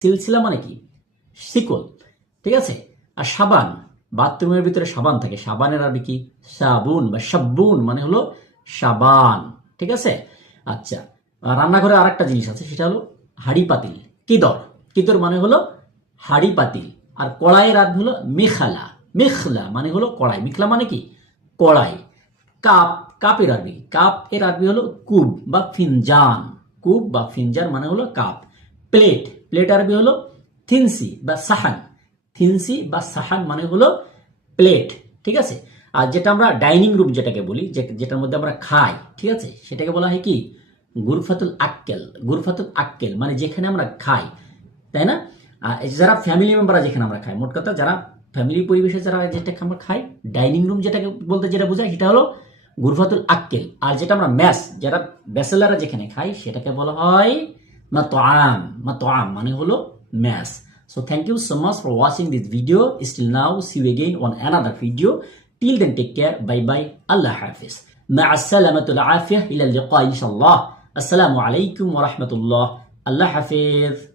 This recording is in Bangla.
সিলসিলা মানে কি? শিকল, ঠিক আছে। আর সাবান, বাথরুমের ভিতরে সাবান থাকে, সাবানের আরবি কি? সাবুন বা সাব্বুন মানে হলো সাবান, ঠিক আছে। আচ্ছা, রান্নাঘরে আরেকটা জিনিস আছে, সেটা হলো হাড়ি পাতিল। কিদর, কিদর মানে হলো হাড়ি পাতিল। আর কড়াইয়ের আরবি হলো মেখালা, মেখলা মানে হলো কড়াই, মিখলা মানে কি? কড়াই। কাপ, কাপের আরবি, কাপ এর আরবি হলো কুব বা ফিনজান, কুব বা ফিনজান মানে হলো কাপ। প্লেট, প্লেট আরবি হলো থিনসি বা সাহান, থিনসি বা সাহান মানে হলো প্লেট, ঠিক আছে। আর যেটা আমরা ডাইনিং রুম যেটাকে বলি, যেটার মধ্যে আমরা খাই, ঠিক আছে, সেটাকে বলা হয় কি? গুরফাতুল আক্কেল, গুরফাতুল আক্কেল মানে যেখানে আমরা খাই, তাই না? যারা ফ্যামিলি মেম্বাররা যেখানে আমরা খাই, মোট কথা যারা ফ্যামিলি পরিবেশে যারা যেটা আমরা খাই, ডাইনিং রুম যেটাকে বলতে যেটা বোঝায় সেটা হলো গুরফাতুল আক্কেল। আর যেটা আমরা মেস, যারা ব্যাচেলাররা যেখানে খাই, সেটাকে বলা হয় মাতআম, মাতআম মানে হলো mace. So thank you so much for watching this video. Still now, see you again on another video. Till then, take care. Bye bye. Allah Hafiz. مع السلامة والعافية إلى اللقاء إن شاء الله. السلام عليكم ورحمة الله. Allah Hafiz.